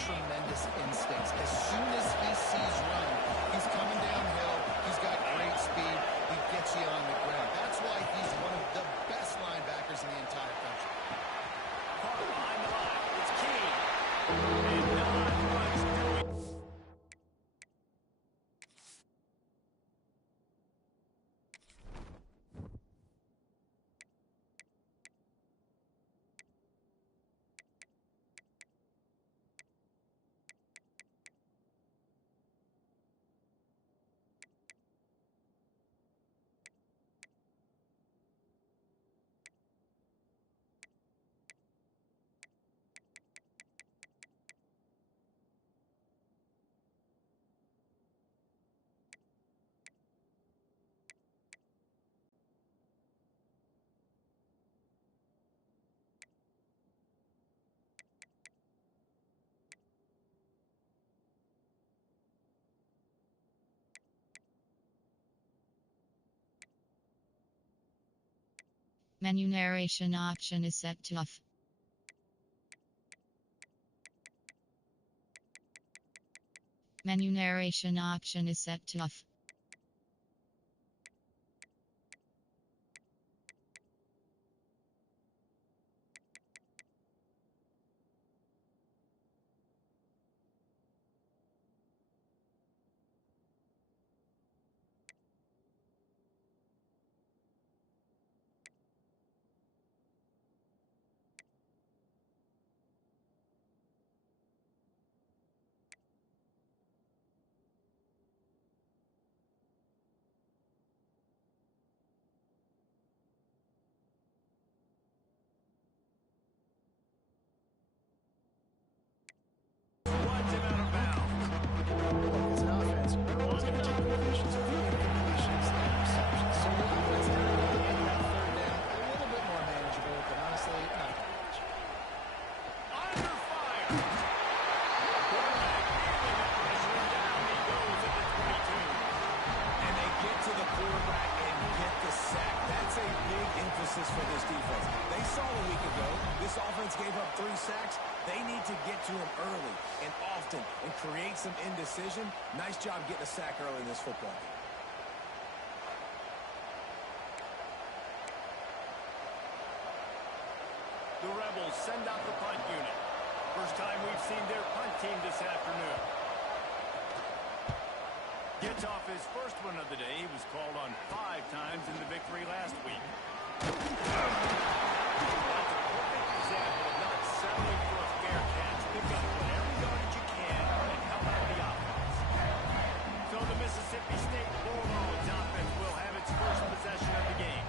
tremendous instincts. As soon as he sees run, he's coming downhill. He's got great speed. He gets you on the ground. That's why he's one of the best linebackers in the entire country. Caught behind the line. It's Key. And non-runs doing. Menu narration option is set to off. Menu narration option is set to off. Runs him out of bounds. As an offense, you're always going to take completions. If you get completions and receptions. So the offense there to make that third down a little bit more manageable, but honestly, not that much. Under fire. Quarterback feeling the pressure, and down he goes at the 22. And they get to the quarterback and get the sack. That's a big emphasis for this defense. They saw a week ago, this offense gave up 3 sacks. They need to get to him early and often and create some indecision. Nice job getting a sack early in this football game. The Rebels send out the punt unit. First time we've seen their punt team this afternoon. Gets off his first one of the day. He was called on 5 times in the victory last week. That's a perfect example of not settling for a fair catch. Pick up whatever yardage you can and help out the offense. So the Mississippi State Bulldogs offense will have its first possession of the game.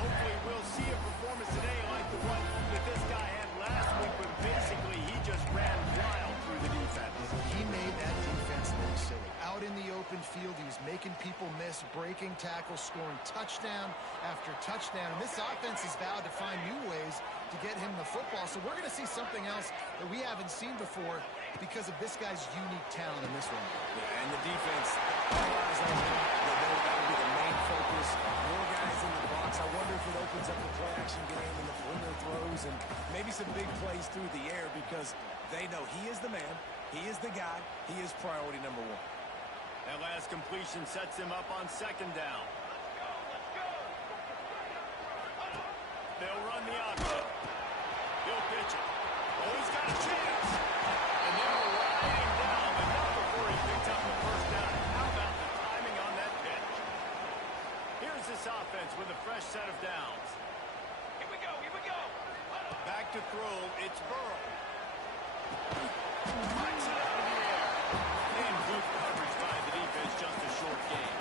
Hopefully we'll see a performance today like the one that this guy had last week, but basically he just ran wild through the defense. He made that defense look silly. Out in the open field, he was making people miss, breaking tackles, scoring touchdown after touchdown. And this offense has vowed to find new ways to get him the football. So we're going to see something else that we haven't seen before because of this guy's unique talent in this one. Yeah, and the defense, all eyes on him. That'll be the main focus. More guys in the box. I wonder if it opens up the play-action game and the perimeter throws and maybe some big plays through the air because they know he is the man, he is the guy, he is priority number 1. That last completion sets him up on 2nd down. They'll run the option. He'll pitch it. Oh, he's got a chance. And then we're riding down, but not before he picks up the first down. How about the timing on that pitch? Here's this offense with a fresh set of downs. Here we go, here we go. Back to throw, it's Burrow. Puts it out of the air. And good coverage by the defense, just a short gain.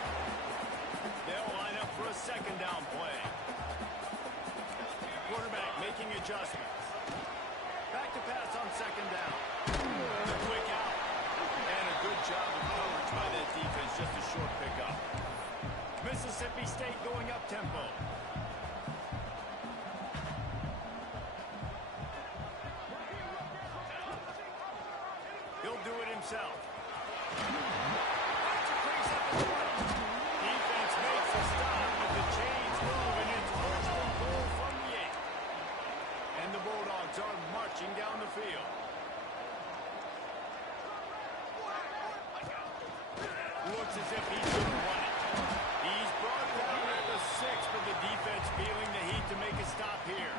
They'll line up for a 2nd down play. Quarterback making adjustments. Back to pass on 2nd down. The quick out. And a good job of coverage by that defense, just a short pickup. Mississippi State going up tempo. He'll do it himself. Defense makes a stop with the chains moving. It's first and goal from the 8. And the Bulldogs are marching down the field. looks as if he's going to run it. He's brought down at the 6, but the defense feeling the heat to make a stop here.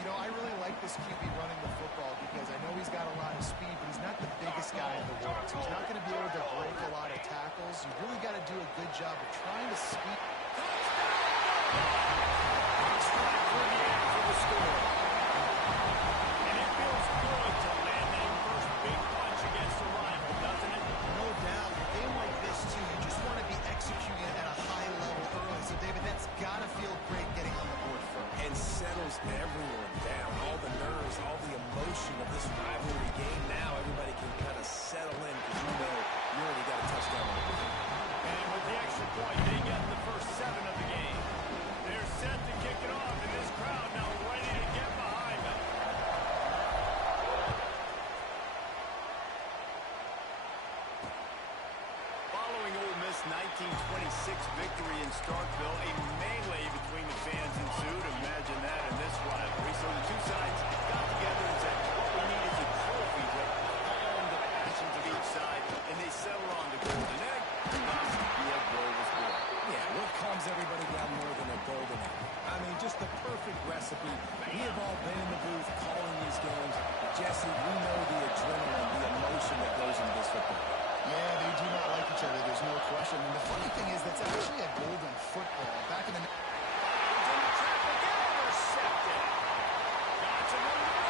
You know, I really like this QB running the football because I know he's got a lot of speed, but he's not the biggest guy in the world. So he's not going to be able to break a lot of tackles. You really got to do a good job of trying to speed. Strike for the end for the score. And it feels good to land that first big punch against a rival, doesn't it? No doubt. A game like this, too, you just want to be executing at a high level early. So, David, that's got to feel great getting on the board first. And settles everyone down. All the nerves, all the emotion of this rivalry game. Now everybody can kind of settle in because you know you already got a touchdown on the board. And with the extra point, they get the first 7 of the game. They're set to kick it off, and this crowd now ready to get behind them. Following Ole Miss' 1926 victory in Starkville, a melee between the fans ensued. Imagine that in this rivalry. So the two sides got together and said, what we need is a trophy to calm the passions of each side, and they settled on the golden egg. Thus, the egg bowl was born. Yeah, what calms everybody down more than a golden egg? I mean, just the perfect recipe. We have all been in the booth calling these games. Jesse, we know the adrenaline, the emotion that goes into this football. Yeah, they do not like each other. There's no question. And the funny thing is, that's actually a golden football. Back in the... It's in the trap again, intercepted. Johnson on the run.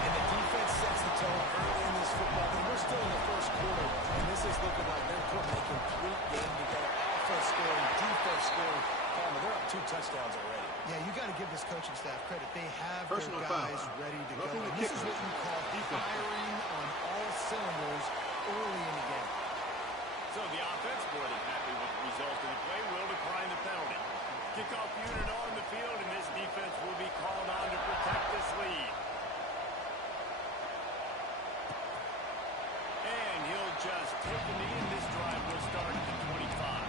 And the defense sets the tone early in this football game. We're still in the first quarter, and this is looking like they're putting a complete game together. Offense scoring, defense scoring. Palmer, they're up 2 touchdowns already. Yeah, you got to give this coaching staff credit. They have Personal their guys foul. ready to go. Roughing the And this is kicker. what you call firing on all cylinders early in the game. So the offense, more than happy with the result of the play, will decline the penalty. Kickoff unit on the field, and this defense will be called on to protect this lead. And he'll just take the knee, and this drive will start at the 25.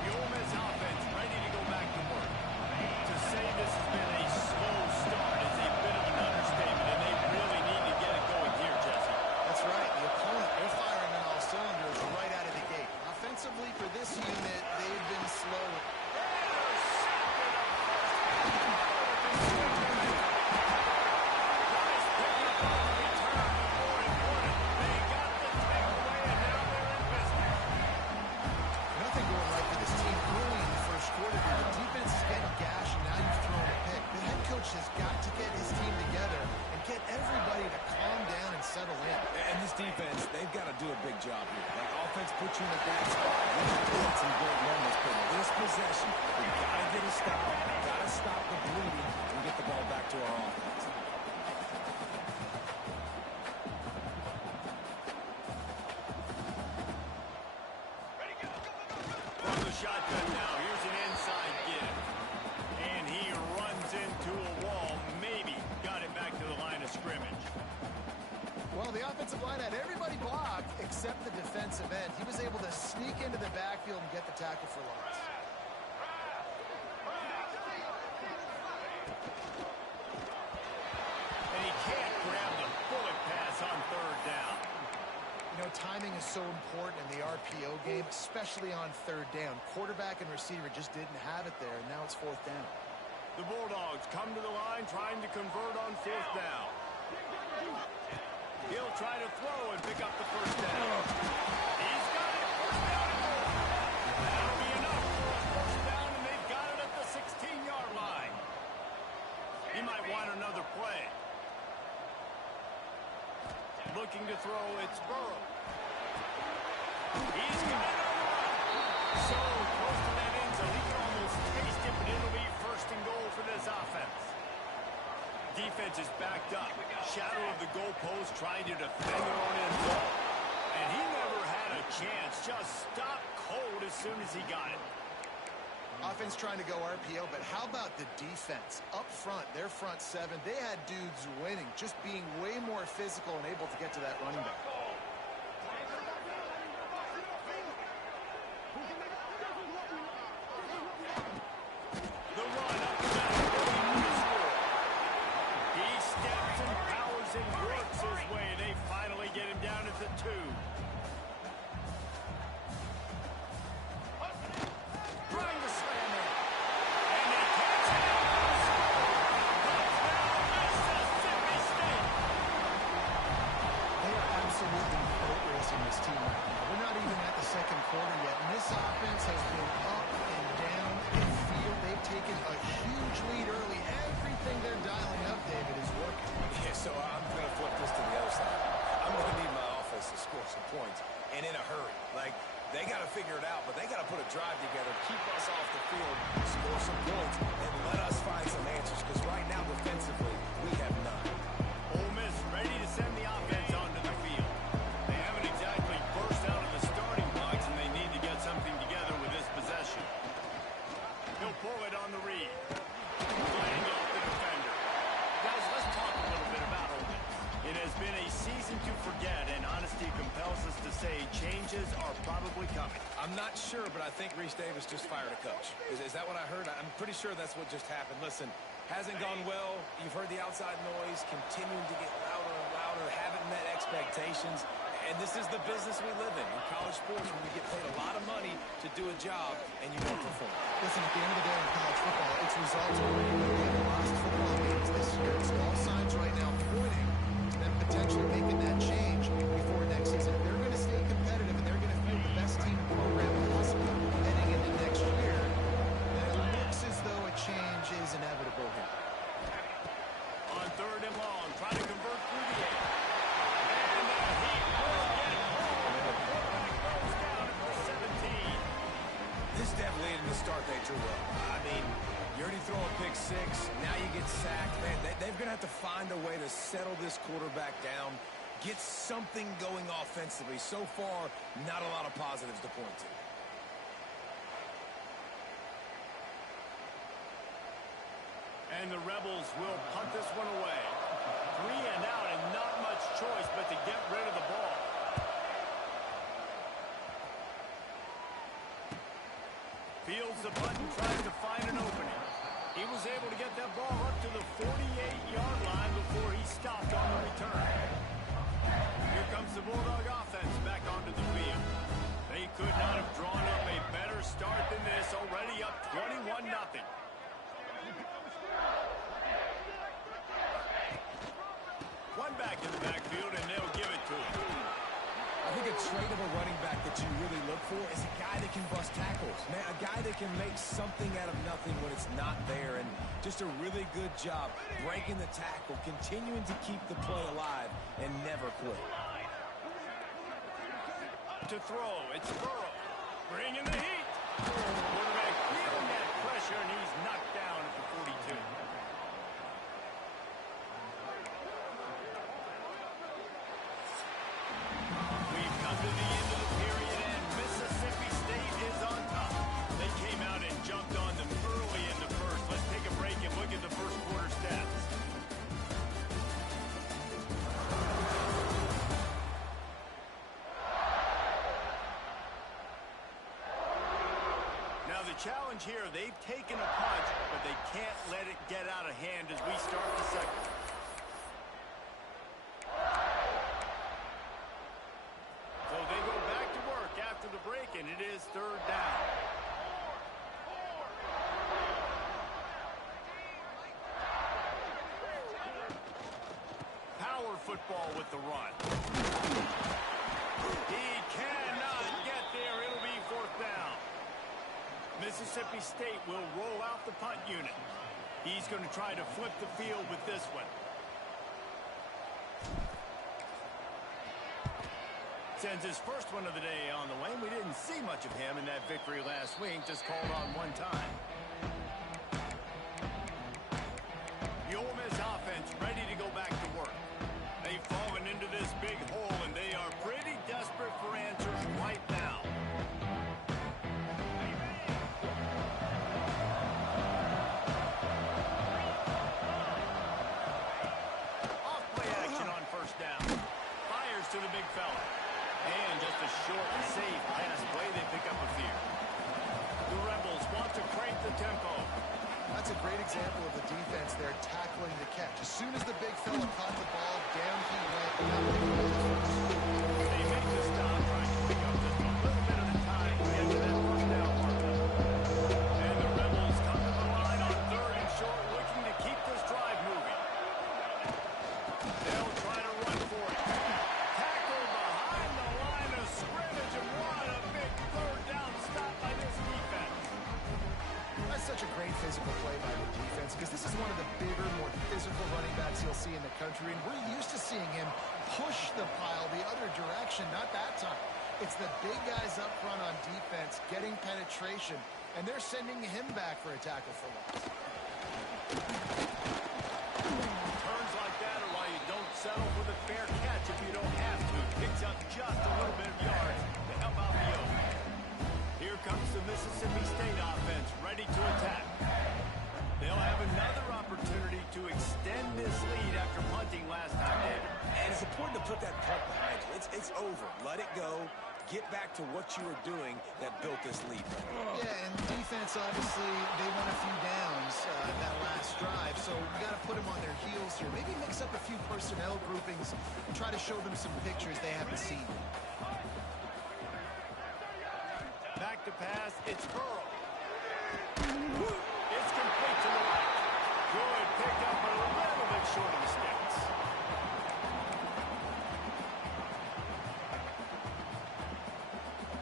The Ole Miss offense ready to go back to work. To say this has been a slow start is a bit of an understatement, and they really need to get it going here, Jesse. That's right. The opponent, they're firing on all cylinders right out of the gate. Offensively, for this unit, they've been slow. Nothing going right for this team early in the first quarter here. The defense is getting gashed, and now you've thrown a pick. The head coach has got to get his team together and get everybody to calm down and settle in. And this defense, they've got to do a big job here. Like, offense puts you in a bad spot. You can get some great moments, but this possession, we got to get a stop. Got to stop the bleeding and get the ball back to our offense. From the shotgun now, here's an inside give. And he runs into a wall, maybe got it back to the line of scrimmage. Well, the offensive line had everybody blocked except the defensive end. He was able to sneak into the backfield and get the tackle for loss. And he can't grab the bullet pass on 3rd down. You know, timing is so important in the RPO game, especially on 3rd down. Quarterback and receiver just didn't have it there, and now it's 4th down. The Bulldogs come to the line trying to convert on 4th down. He'll try to throw and pick up the 1st down. He's got it. 1st down and goal. That'll be enough for a 1st down, and they've got it at the 16-yard line. He might want another play. Looking to throw, it's Burrow. He's got it on the run. So close to that end zone, he can almost taste it, but it'll be 1st and goal for this offense. Defense is backed up. Shadow of the goalpost trying to defend their own end zone. And he never had a chance. Just stopped cold as soon as he got it. Offense trying to go RPO, but how about the defense? Up front, their front 7, they had dudes winning, just being way more physical and able to get to that running back. The run up the middle. got to figure it out, but they got to put a drive together, keep us off the field, score some points, and let us find some answers, because right now, defensively, we have none. Ole Miss ready to send the offense onto the field. They haven't exactly burst out of the starting blocks, and they need to get something together with this possession. He'll pull it on the read. Playing off the defender. Guys, let's talk a little bit about Ole Miss. It has been a season to forget, and honesty compels us to say changes are probably coming. I'm not sure, but I think Reese Davis just fired a coach. Is that what I heard? I'm pretty sure that's what just happened. Listen, hasn't gone well. You've heard the outside noise, continuing to get louder and louder, haven't met expectations. And this is the business we live in college sports, when you get paid a lot of money to do a job and you don't perform. Listen, at the end of the day in college football, it's results oriented. They've lost football games this year. So all signs right now pointing to them potentially making that change before next season. If they're going to stay competitive and they're going to field the best team program possible heading into next year, then it looks as though a change is inevitable here. On 3rd and long, try to convert through the air. And the Heat will get home. The quarterback goes down at the 17. This definitely isn't the start they drew up. I mean, you already throw a pick six, now you get sacked. Man, they're going to have to find a way to settle this quarterback down, get something going offensively. So far, not a lot of positives to point to. And the Rebels will punt this one away. 3 and out, and not much choice but to get rid of the ball. Fields the punt and tries to find an opening. He was able to get that ball up to the 48-yard line before he stopped on the return. Here comes the Bulldog offense back onto the field. They could not have drawn up a better start than this, already up 21-0. One back in the backfield, and they'll give it to him. I think a tradable running back that you really look for is a guy that can bust tackles. Man, a guy that can make something out of nothing when it's not there. And just a really good job breaking the tackle, continuing to keep the play alive, and never quit. To throw, it's Burrow. Bringing the heat. Quarterback feeling that pressure, and he's knocked down at the 42. We've come to the end of the period, and Mississippi State is on top. They came out and jumped on them early in the first. Let's take a break and look at the first quarter stats. Now the challenge here, they've taken a punch, but they can't let it get out of hand as we start the second. So they go back to work after the break, and it is 3rd down. Power football with the run. He cannot get there. It'll be 4th down. Mississippi State will roll out the punt unit. He's going to try to flip the field with this one. Sends his first one of the day on the way. We didn't see much of him in that victory last week, just called on one time. The Ole Miss offense ready to go back to work. They've fallen into this big hole, and they are pretty desperate for answers right now. Off-play action on 1st down. Fires to the big fella. And just a short and safe pass play, they pick up a few. The Rebels want to crank the tempo. That's a great example of the defense there tackling the catch. As soon as the big fella caught the ball, down he went. They make the stop, trying to pick up just a little bit of the time to get to that 1st down marker. And the Rebels come to the line on 3rd and short, looking to keep this drive moving. They'll try to run for it. Tackle behind the line of scrimmage, and what a big 3rd down stop by this defense. That's such a great physical play by the defense, because this is one of the bigger, more physical running backs you'll see in the country, and we're used to seeing him push the pile the other direction. Not that time. It's the big guys up front on defense getting penetration, and they're sending him back for a tackle for loss. Turns like that are why you don't settle for the fair catch if you don't have to. Picks up just a little bit of yards to help out the Oaks. Here comes the Mississippi State offense, ready to attack. They'll have another opportunity to extend this lead after punting last time, David. And it's important to put that punt behind you. It's over. Let it go. Get back to what you were doing that built this lead. Yeah, and defense, obviously, they won a few downs that last drive, so you got to put them on their heels here. Maybe mix up a few personnel groupings and try to show them some pictures they haven't seen. Back to pass, it's Burrow. It's complete to the right. Good pick up, but a little bit short of the sticks.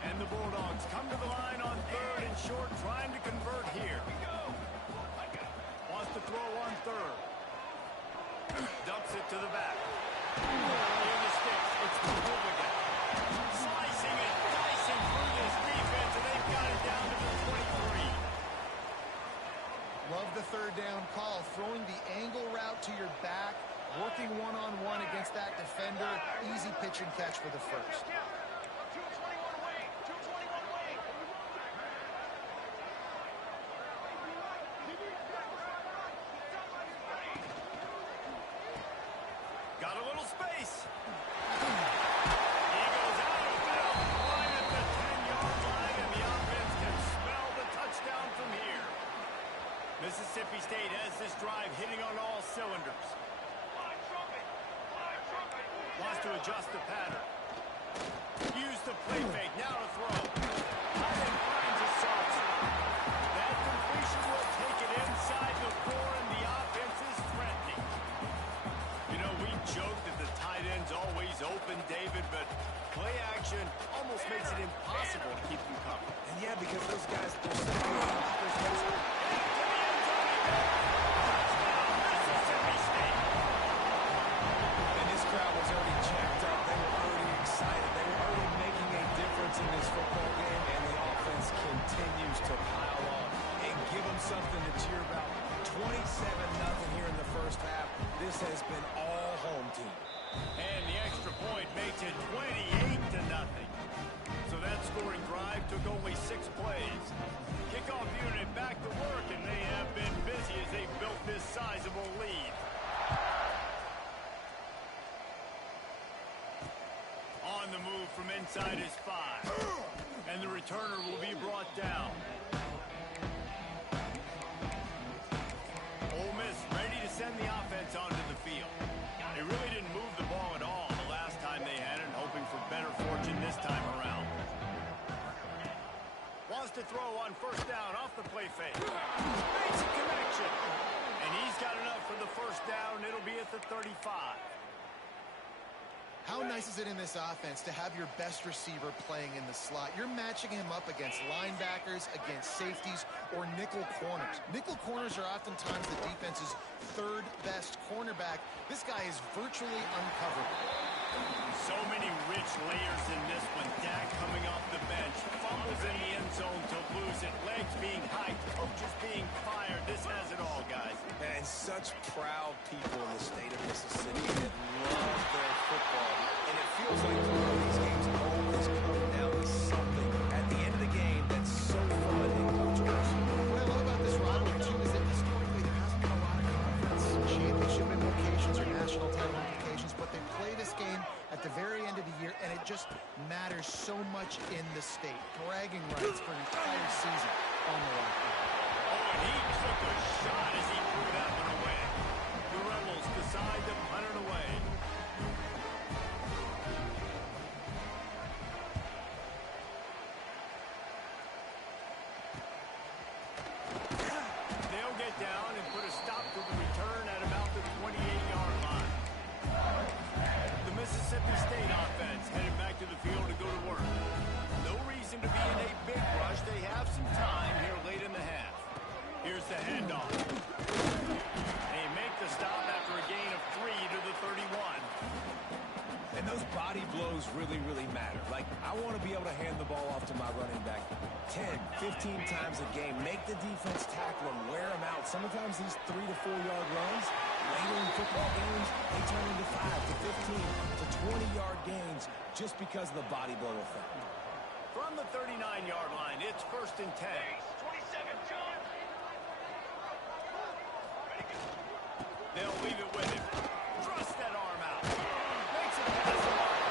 And the Bulldogs come to the line on third and short, trying to convert here. Wants to throw on third. Dumps it to the back. Near the sticks, it's the move again. Slicing and dicing through this defense, and they've got it down to the 23. Love the third down call, throwing the angle route to your back, working one-on-one against that defender. Easy pitch and catch for the first. Got a little space. He goes out of bounds right at the 10-yard line, and the offense can smell the touchdown from here. Mississippi State has this drive hitting on all cylinders. Wants to adjust the pattern. Use the play fake. Now to throw. Tight end finds a soft spot. That completion will take it inside the 4, and the offense is threatening. You know, we joke that the tight end's always open, David, but play action almost makes it impossible to keep them covered. And yeah, because those guys, they're so good. Mississippi State. And this crowd was already jacked up. They were already excited. They were already making a difference in this football game, and the offense continues to pile on and give them something to cheer about. 27-0 here in the first half. This has been all home team. And the extra point makes it 28-0. So that scoring drive took only 6 plays. Kickoff unit back to work, and they have been busy as they built this sizable lead. On the move from inside his 5. And the returner will be brought down. Ole Miss ready to send the offense onto the field. They really didn't move the ball at all the last time they had it, hoping for better fortune this time around. Wants to throw on first down off the play fake. Makes a connection. And he's got enough for the first down. It'll be at the 35. How nice is it in this offense to have your best receiver playing in the slot? You're matching him up against linebackers, against safeties, or nickel corners. Nickel corners are oftentimes the defense's third best cornerback. This guy is virtually uncoverable. So many rich layers in this one. Dak coming off the bench. Fumbles in the end zone to lose it. Legs being hiked. Coaches being fired. This has it all, guys. And such proud people in the state of Mississippi that love their football. And it feels like these games always come down to something at the end of the game that's so fun and controversial. What I love about this rivalry, too, is that historically there hasn't been a lot of conference championship implications or national title implications, but they play this game at the very end of the year, and it just matters so much in the state. Bragging rights for an entire season on the line. Oh, and he took a shot as he threw that one away. The Rebels decide to punt it away. They'll get down and put a stop to the return at about the 28-yard line. The Mississippi State offense headed back to the field to go to work. No reason to be in a big rush. They have some time here late in the half. Here's the handoff. They make the stop after a gain of 3 to the 31. And those body blows really, really matter. Like, I want to be able to hand the ball off to my running back 10, 15 times a game. Make the defense tackle him, wear him out. Sometimes these 3 to 4 yard runs, later in football games, they turn into 5 to 15 to 20-yard gains just because of the body blow effect. From the 39-yard line, it's 1st and 10. 27, John. They'll leave it with him. Thrust that arm out. Makes it pass along.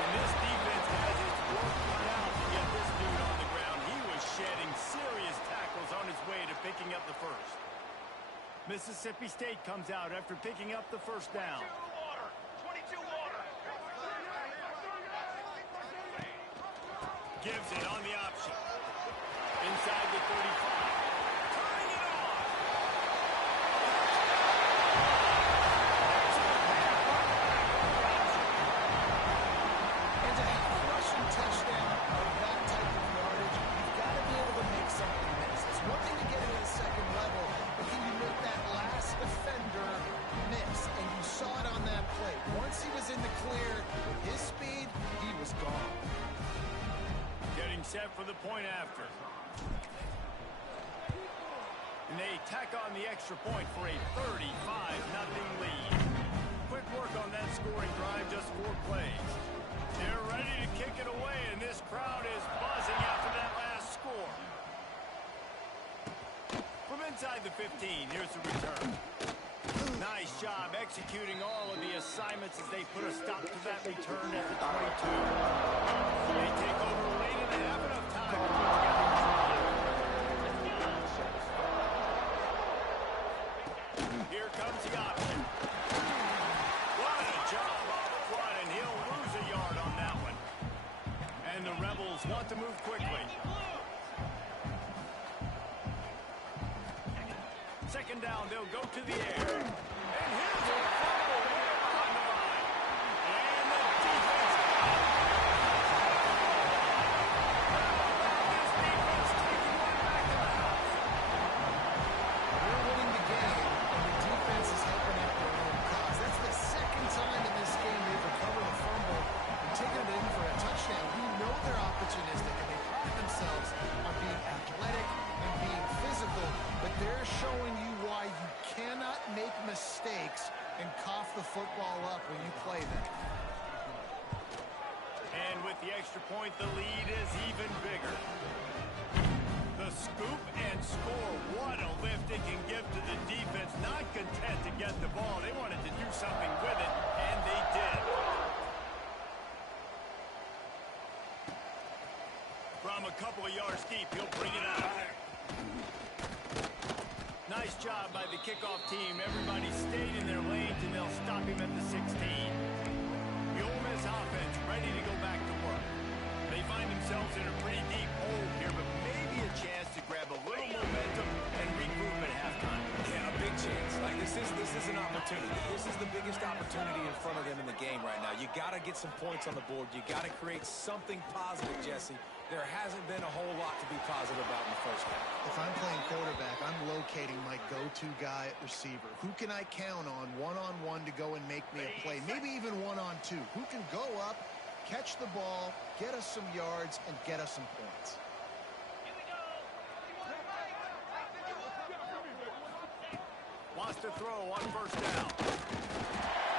And this defense has its work cut out to get this dude on the ground. He was shedding serious tackles on his way to picking up the first. Mississippi State comes out after picking up the first down. 22 water. Gives it on the option. Inside the 35. Turning it on. And to have a rushing touchdown of that type of yardage, you've got to be able to make something miss. It's one thing to get it at the second level, but can you make that last defender miss? And you saw it on that play. Once he was in the clear, with his speed, he was gone. Getting set for the point after. And they tack on the extra point for a 35-0 lead. Quick work on that scoring drive, just 4 plays. They're ready to kick it away, and this crowd is buzzing after that last score. From inside the 15, here's the return. Nice job executing all of the assignments as they put a stop to that return at the 22. They take over late and they have enough time to put together a drive. Here comes the option. What a job off front, and he'll lose a yard on that one. And the Rebels want to move quickly. Second down, they'll go to the air. And here's a fumble way behind the line. And the defense. This defense taking one back to the house. They're winning the game, and the defense is helping out their own cause. That's the second time in this game they've recovered a fumble and taken it in for a touchdown. We know they're opportunistic, and they pride themselves on being athletic and being physical, but they're showing you why you cannot make mistakes and cough the football up when you play them. And with the extra point, the lead is even bigger. The scoop and score. What a lift it can give to the defense. Not content to get the ball. They wanted to do something with it, and they did. From a couple of yards deep, he'll bring it out. Nice job by the kickoff team. Everybody stayed in their lanes, and they'll stop him at the 16. The Ole Miss offense ready to go back to work. They find themselves in a pretty deep hole here, but maybe a chance to grab a little momentum and regroup at halftime. Yeah, a big chance. Like, this is an opportunity. This is the biggest opportunity in front of them in the game right now. You got to get some points on the board. You got to create something positive, Jesse. There hasn't been a whole lot to be positive about in the first half. If I'm playing quarterback, I'm locating my go-to guy at receiver. Who can I count on one-on-one to go and make me a play? Maybe even one-on-two. Who can go up, catch the ball, get us some yards, and get us some points? Wants to throw on 1st down.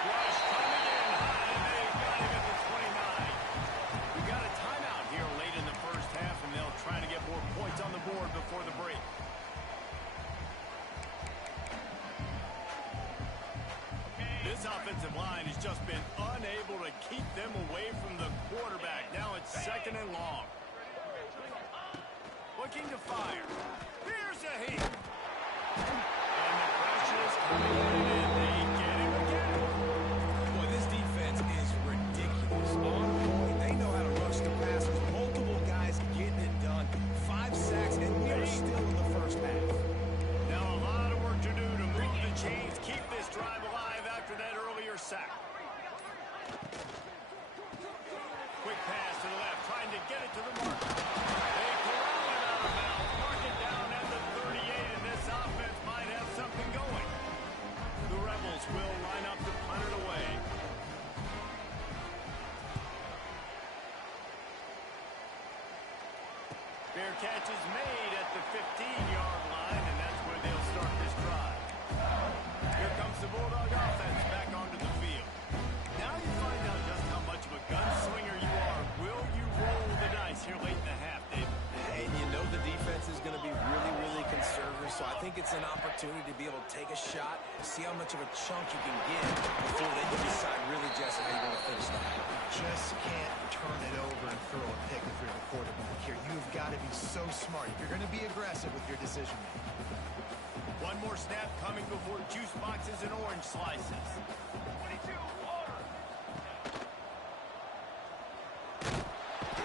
Rush coming in high, and they got him at the 29. We got a timeout here late in the first half, and they'll try to get more points on the board before the break. This offensive line has just been unable to keep them away from the quarterback. Now it's 2nd and long. Looking to fire. Here's a heat. And the pressure is coming in, and they get him again. Boy, this defense is ridiculous. On point, they know how to rush the passers. Multiple guys getting it done. 5 sacks, and we are still in the first half. Now a lot of work to do to move the chains, keep this drive alive after that earlier sack. Quick pass to the left, trying to get it to the mark. They corral it out of bounds, mark it down at the 38, and this offense might have something going. Fair catch is made at the 15-yard line, and that's where they'll start this drive. Here comes the Bulldog offense back onto the field. Now you find out just how much of a gunslinger you are. Will you roll the dice here late in the half, Dave? And you know the defense is going to be really, really conservative, so I think it's an opportunity to be able to take a shot, see how much of a chunk you can get before they can decide really just how you're going to finish the half. Just can't turn it over and throw a pick if you're the quarterback here. You've got to be so smart if you're going to be aggressive with your decision making. One more snap coming before juice boxes and orange slices. 22, order.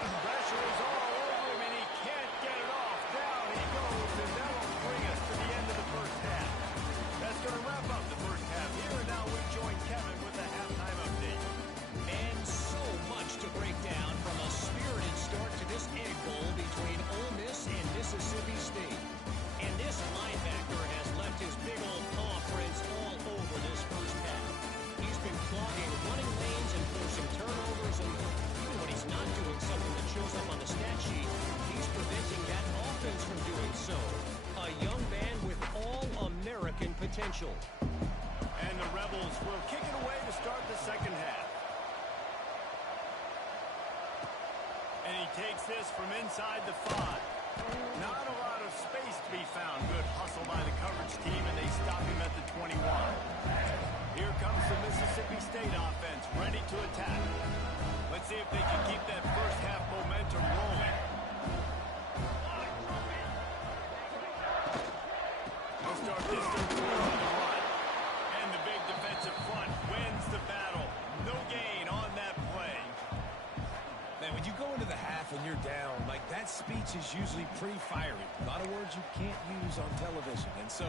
Pressure is all over him, and he can't get it off. Down he goes, and that will bring us to the end of the first half. That's going to wrap up the first half here, and now we join Kevin with the halftime update. And so much to break down from a spirited start to this egg bowl between Ole Miss and Mississippi State. And this linebacker has left his big old paw prints all over this first half. He's been clogging running lanes and forcing turnovers, and even when he's not doing something that shows up on the stat sheet, he's preventing that offense from doing so. A young man with all-American potential. And the Rebels will kick it away to start the second half. And he takes this from inside the 5. Not a lot of space to be found. Good hustle by the coverage team, and they stop him at the 21. Here comes the Mississippi State offense, ready to attack. Let's see if they can keep that first half momentum rolling. They'll start this third quarter on the run. And the big defensive front wins the battle. No gain on that play. Man, when you go into the half and you're down, like that speech is usually pretty fiery. A lot of words you can't use on television. And so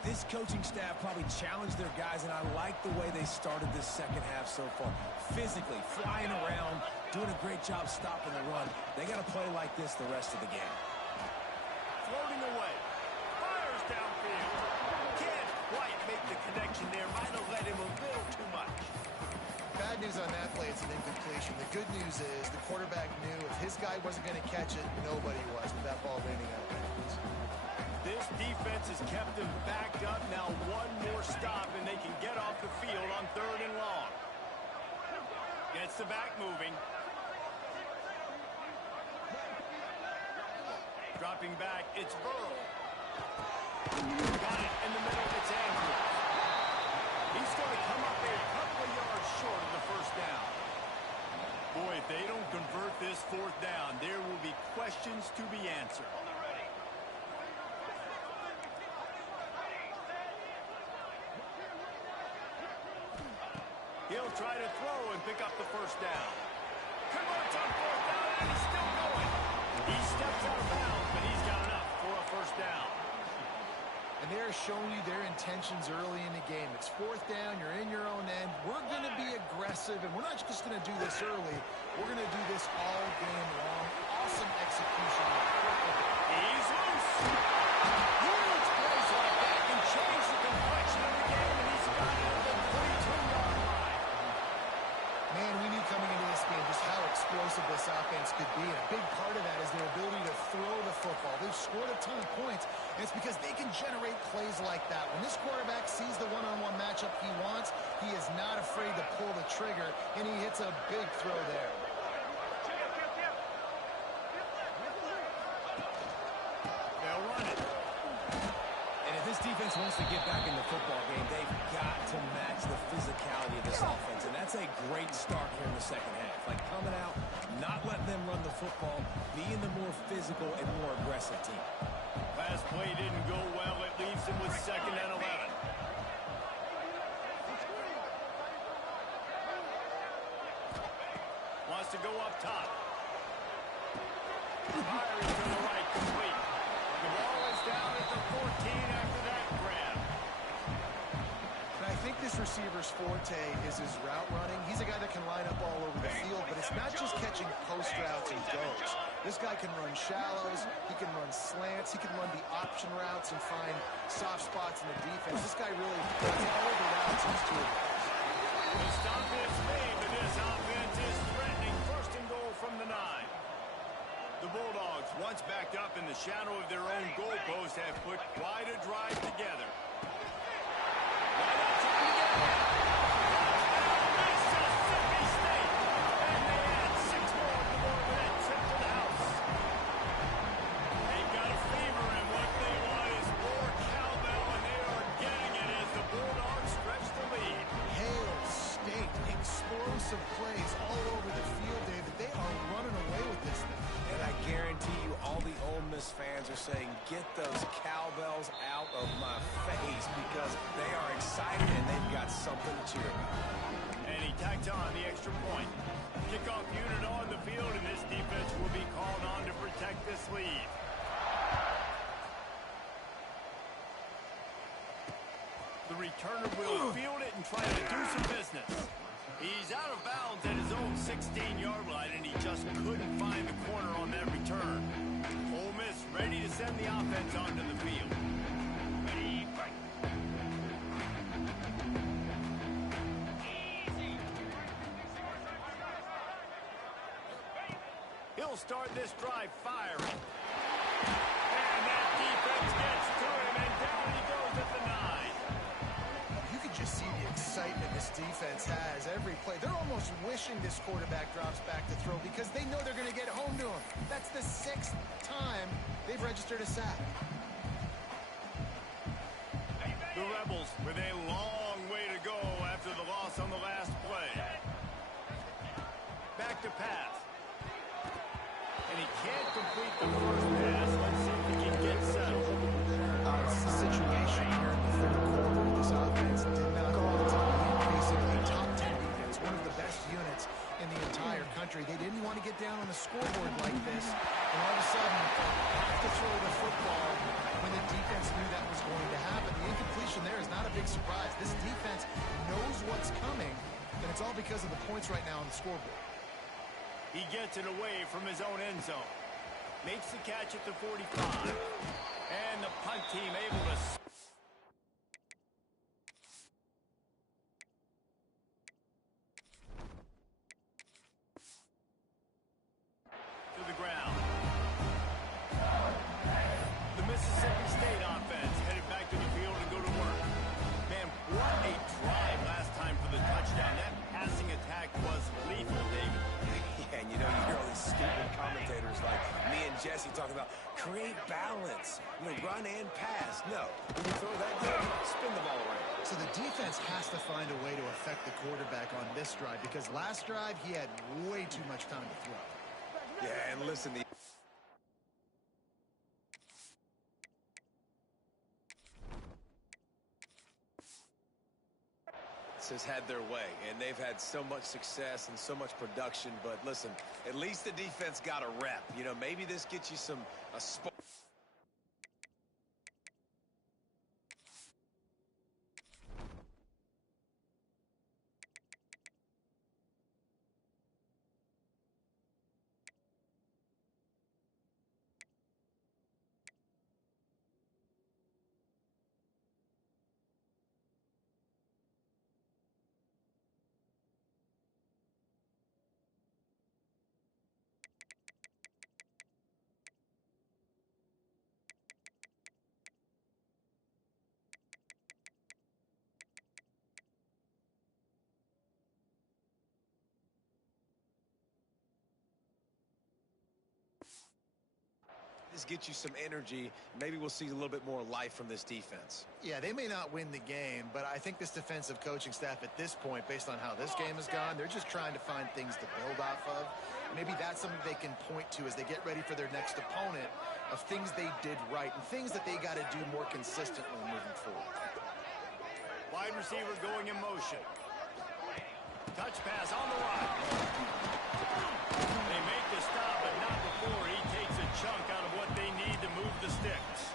this coaching staff probably challenged their guys, and I like the way they started this second half so far. Physically, flying around, doing a great job stopping the run. They got to play like this the rest of the game. Floating away. Fires downfield. Can't quite make the connection there. Might have let him a little too much. Bad news on that play, it's an incompletion. The good news is the quarterback knew if his guy wasn't going to catch it, nobody was with that ball landing out of bounds. This defense has kept them backed up. Now one more stop, and they can get off the field on 3rd and long. Gets the back moving. Dropping back, it's Burrow. Got it in the middle, it's Andrews. He's going to come up a couple of yards short of the first down. Boy, if they don't convert this 4th down, there will be questions to be answered. He'll try to throw and pick up the first down. Converts on 4th down, and he's still going. He steps out of bounds, but he's got enough for a first down. And they're showing you their intentions early in the game. It's 4th down, you're in your own end. We're going to be aggressive, and we're not just going to do this early. We're going to do this all game long. Awesome execution. He's loose. Huge plays like that can change the complexion of the game, and he's got it at the 22-yard line. Man, we knew coming into this game just how explosive this offense could be. And a big part of that is their ability to throw the football. They've scored a ton of points, and it's because they can generate plays like that. When this quarterback sees the one-on-one matchup he wants, he is not afraid to pull the trigger, and he hits a big throw there. They'll run it. And if this defense wants to get back in the football game, they've got to match the physicality of this offense. And that's a great start here in the second half. Like coming out, not letting them run the football, being the more physical and more aggressive team. Last play didn't go well. It leaves them with 2nd and 11. Wants to go up top. Firing to the right, complete. The ball is down at the 14 after that grab. And I think this receiver's forte is his route running. He's a guy that can line up all over the field, but it's not just catching post routes and goes. This guy can run shallows, he can run slants, he can run the option routes and find soft spots in the defense. This guy really does all of the routes. He's too advanced. The stop is made, but this offense is threatening. 1st and goal from the 9. The Bulldogs once backed up in the shadow of their own goalpost, have put quite a drive together. Why not try to get it? Mississippi State! And they add 6 more to the board with that trip to the house. They've got a fever, and what they want is more cowbell, and they are getting it as the Bulldogs stretch the lead. Hail State, explosive plays all over the field, David. They are running away with this thing. And I guarantee you all the Ole Miss fans are saying, get those cowbells out of my face, because they are excited and they've got something to cheer about. And he tacked on the extra point. Kickoff unit on the field, and this defense will be called on to protect this lead. The returner will field it and try to do some business. He's out of bounds at his own 16-yard line, and he just couldn't find the corner on that return. Ole Miss ready to send the offense onto the field. Ready, fight. He'll start this drive firing. And that defense gets to him, and down he goes at the 9. You can just see the excitement this defense has every play. They're almost wishing this quarterback drops back to throw because they know they're going to get home to him. That's the 6th time they've registered a sack. The Rebels with a long way to go after the loss on the last play. Back to pass. And he can't complete the first pass. Let's see if he can get settled. It's the situation here in the third quarter. This offense did not go on top. Basically, top 10 defense, one of the best units in the entire country. They didn't want to get down on the scoreboard like this, and all of a sudden, have to throw the football when the defense knew that was going to happen. The incompletion there is not a big surprise. This defense knows what's coming, and it's all because of the points right now on the scoreboard. He gets it away from his own end zone. Makes the catch at the 45. And the punt team able to... to the ground. The Mississippi State offense headed back to the field and go to work. Man, what a drive last time for the touchdown. That passing attack was lethal, David. And you know, you hear all these stupid commentators like me and Jesse talking about create balance, run and pass. No, when you throw that good, spin the ball around. So the defense has to find a way to affect the quarterback on this drive because last drive he had way too much time to throw. Yeah, and listen, has had their way, and they've had so much success and so much production, but listen, at least the defense got a rep. Maybe this gets you a spot. This gets you some energy. Maybe we'll see a little bit more life from this defense. Yeah, they may not win the game, but I think this defensive coaching staff at this point, based on how this game has gone, they're just trying to find things to build off of. Maybe that's something they can point to as they get ready for their next opponent of things they did right and things that they got to do more consistently moving forward. Wide receiver going in motion. Touch pass on the line. They make the stop, but not before he takes a chunk out of what they need to move the sticks.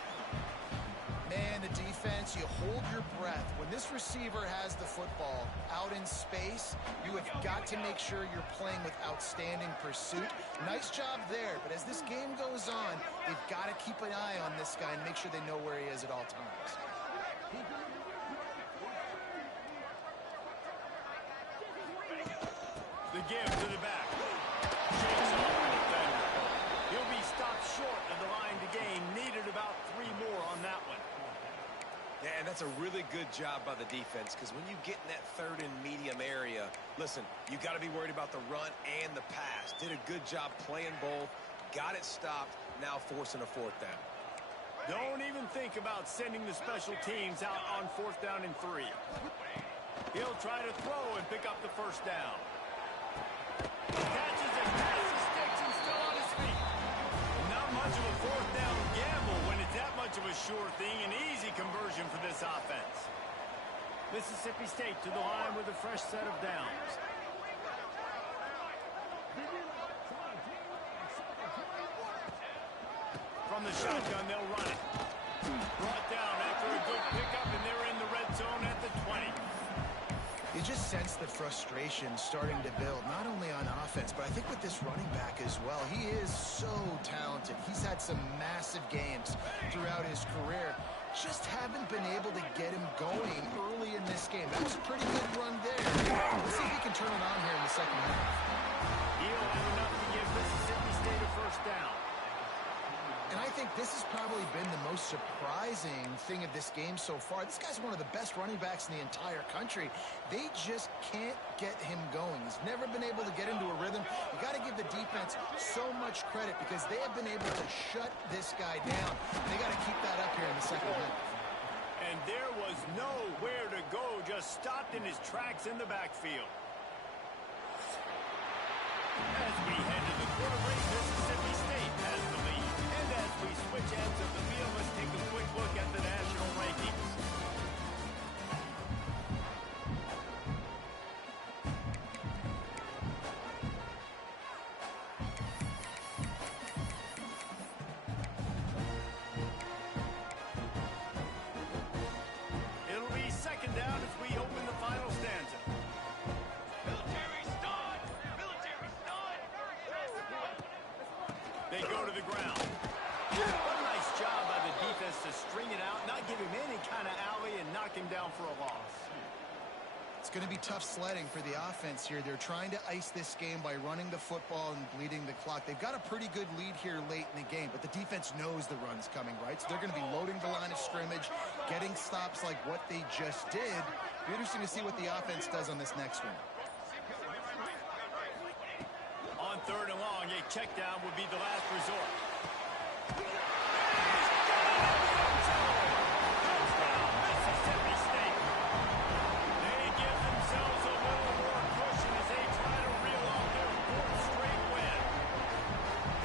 Man, the defense, you hold your breath. When this receiver has the football out in space, you have got to make sure you're playing with outstanding pursuit. Nice job there, but as this game goes on, they've got to keep an eye on this guy and make sure they know where he is at all times. The give to the back. Shakes off the defender. He'll be stopped short That's a really good job by the defense, because when you get in that third and medium area, listen, you got to be worried about the run and the pass. Did a good job playing both, got it stopped, now forcing a fourth down. Don't even think about sending the special teams out on 4th down and 3. He'll try to throw and pick up the first down. Catches it, passes, sticks, and still on his feet. Not much of a 4th down gamble when it's that much of a sure thing. An easy conversion for this offense. Mississippi State to the line with a fresh set of downs. From the shotgun, they'll run it. Brought down after a good pickup, and they're in the red zone at the 20. You just sense the frustration starting to build, not only on offense, but I think with this running back as well. He is so talented. He's had some massive games throughout his career. Just haven't been able to get him going early in this game. That was a pretty good run there. Let's see if he can turn it on here in the second half. He'll have enough to give Mississippi State a first down. And I think this has probably been the most surprising thing of this game so far. This guy's one of the best running backs in the entire country. They just can't get him going. He's never been able to get into a rhythm. You got to give the defense so much credit because they have been able to shut this guy down. They got to keep that up here in the second half. And there was nowhere to go, just stopped in his tracks in the backfield. As we head to the quarter break, Mississippi State has the lead. And as we switch ends of the field, let's take a quick look at the national rankings. It'll be second down as we open the final stanza. They go to the ground. What a nice job by the defense to string it out, not give him any kind of alley, and knock him down for a loss. It's going to be tough sledding for the offense here. They're trying to ice this game by running the football and bleeding the clock. They've got a pretty good lead here late in the game, but the defense knows the run's coming, right? So they're going to be loading the line of scrimmage, getting stops like what they just did. It'll be interesting to see what the offense does on this next one. On 3rd and long, a check down would be the last resort. Touchdown, Mississippi State. They give themselves a little more cushion as they try to reel off their 4th straight win.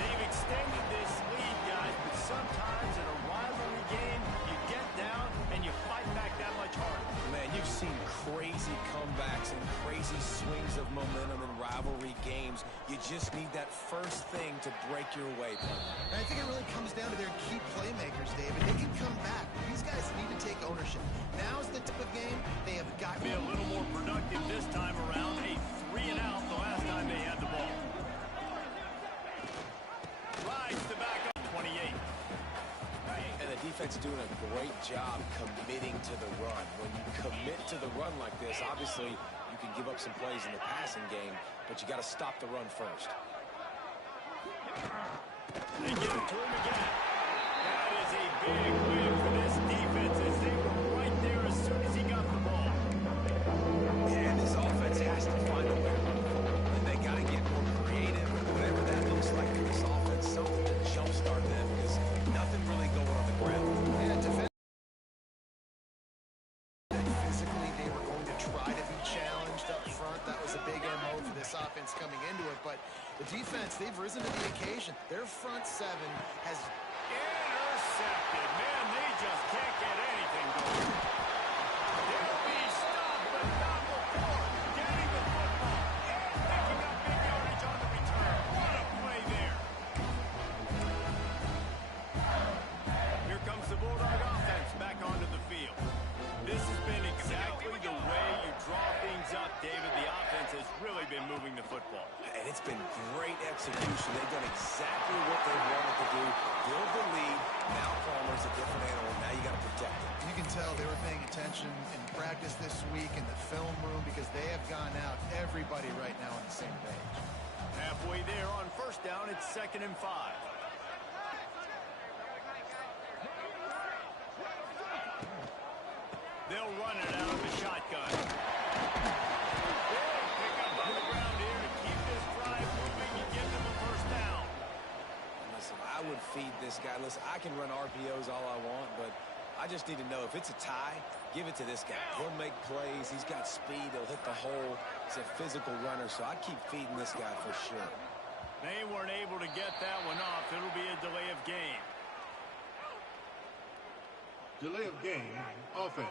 They've extended this lead, guys, but sometimes in a rivalry game, you get down and you fight back that much harder. Man, you've seen crazy comebacks and crazy swings of momentum in rivalry games. You just need that first thing to break your way. And I think it really comes down to their key playmakers, David. They can come back. These guys need to take ownership. Now's the type of game they have got to be a little more productive this time around. A 3-and-out the last time they had the ball. Rides the back up 28. And the defense doing a great job committing to the run. When you commit to the run like this, obviously you can give up some plays in the passing game, but you got to stop the run first. They give it to him again. That is a big win for this defense as they were right there as soon as he got the ball. And this offense has to find a way to run the football. And they got to get more creative, whatever that looks like for this offense, something to jumpstart them because nothing really going on the ground. Yeah, physically, they were going to try to be challenged up front. That was a big MO for this offense coming into it. But the defense, they've risen to the occasion. Their front seven has intercepted. Man, they just can't get anything going. They'll be stopped, but not before getting the football and picking up big yardage on the return. What a play there. Here comes the Bulldog offense back onto the field. This has been exactly the way you draw things up, David. The offense has really been moving the football. And it's been great execution. They've done exactly what they wanted to do. Build the lead. Now Palmer's a different animal. Now you got to protect it. You can tell they were paying attention in practice this week in the film room because they have gone out, everybody right now on the same page. Halfway there on first down, it's 2nd and 5. They'll run it out of the shotgun. Big pickup on the ground here to keep this drive moving and give them a first down. Listen, I would feed this guy. Listen, I can run RPOs all I want, but I just need to know if it's a tie, give it to this guy. He'll make plays. He's got speed. He'll hit the hole. He's a physical runner, so I'd keep feeding this guy for sure. They weren't able to get that one off. It'll be a delay of game. Delay of game, offense.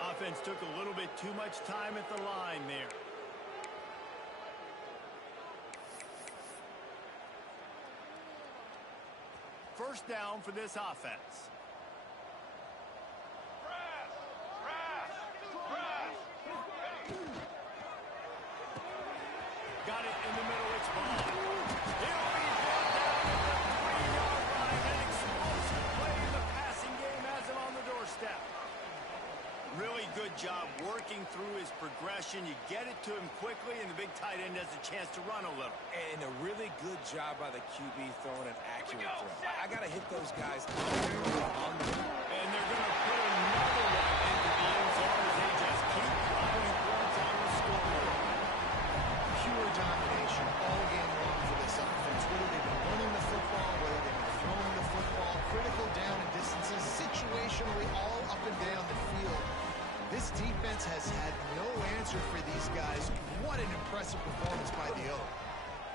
Offense took a little bit too much time at the line there. First down for this offense. Got it in the middle, it's ball. He'll be brought down at the 3-yard line. An explosive play in the passing game has him on the doorstep. Really good job working through his progression. You get it to him quickly, and the big tight end has a chance to run a little. And a really good job by the QB throwing an accurate throw. I got to hit those guys on the And they're going to put another one into the end zone as they just keep piling points on the scoreboard. Pure domination all game long for this offense. Whether they've been running the football, whether they've been throwing the football, critical down and distances, situationally all up and down the field. This defense has had no answer for these guys. What an impressive performance by the Oak.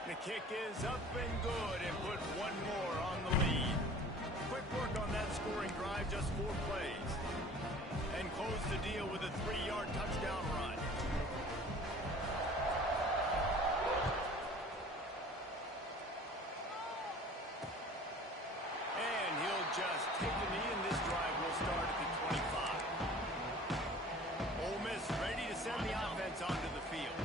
The kick is up and good and put one more on the lead. Quick work on that scoring drive, just 4 plays. And close the deal with a 3-yard touchdown run. And he'll just take the knee, and this drive will start at the 25. Ole Miss ready to send the offense onto the field.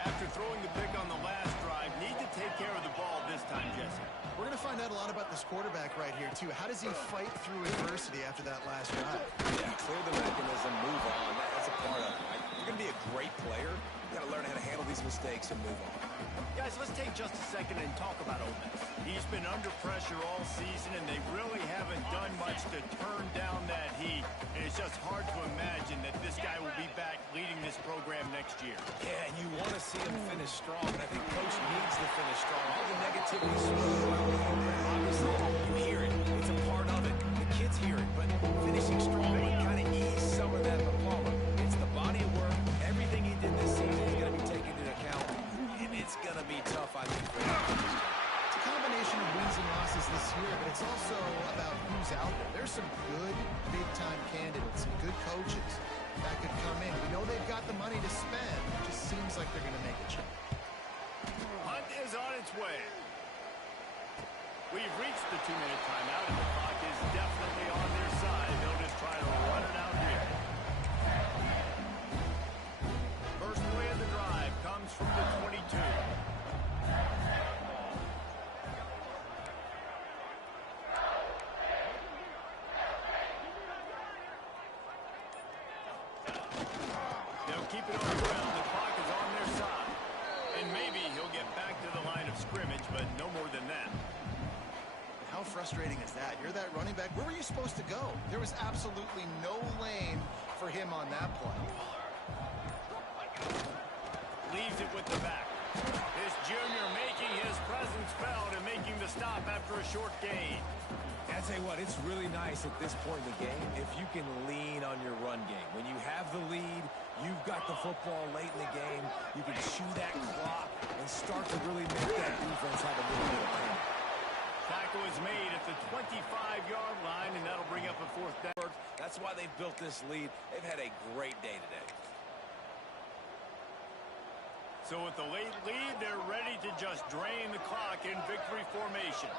After throwing the pick on the last drive, need to take care of the ball this time, Jesse. We're going to find out a lot about this quarterback right here, too. How does he fight through adversity after that last drive? Yeah, clear the mechanism, move on. That's a part of it. Right? You're going to be a great player. You got to learn how to handle these mistakes and move on. Guys, let's take just a second and talk about Ole Miss. He's been under pressure all season, and they really haven't done much to turn down that heat. And it's just hard to imagine that this guy will be back leading this program next year. Yeah, and you want to see him finish strong. And I think Coach needs to finish strong. All the negativity swirling around the game there. Obviously, you hear it. It's a part of it. The kids hear it. But finishing strong would kind of ease some of that for Palmer. It's the body of work. Everything he did this season is going to be taken into account. And it's going to be tough, I think, for him. It's a combination of wins and losses this year, but it's also about who's out there. There's some good big-time candidates, some good coaches that could come in. We know they've got the money to spend. It just seems like they're going to make a change. Punt is on its way. We've reached the 2-minute timeout, and the clock is definitely on their side. They'll just try to run it out here. First play of the drive comes from the 22. They'll keep it on the ground. The clock is on their side. And maybe he'll get back to the line of scrimmage, but no more than that. How frustrating is that? You're that running back. Where were you supposed to go? There was absolutely no lane for him on that play. Leaves it with the back. This junior making his presence felt and making the stop after a short gain. I tell you what, it's really nice at this point in the game if you can lean on your run game. When you have the lead, you've got the football late in the game, you can chew that clock and start to really make that defense have a little bit of pain. Tackle is made at the 25-yard line, and that'll bring up a 4th down. That's why they've built this lead. They've had a great day today. So with the late lead, they're ready to just drain the clock in victory formation.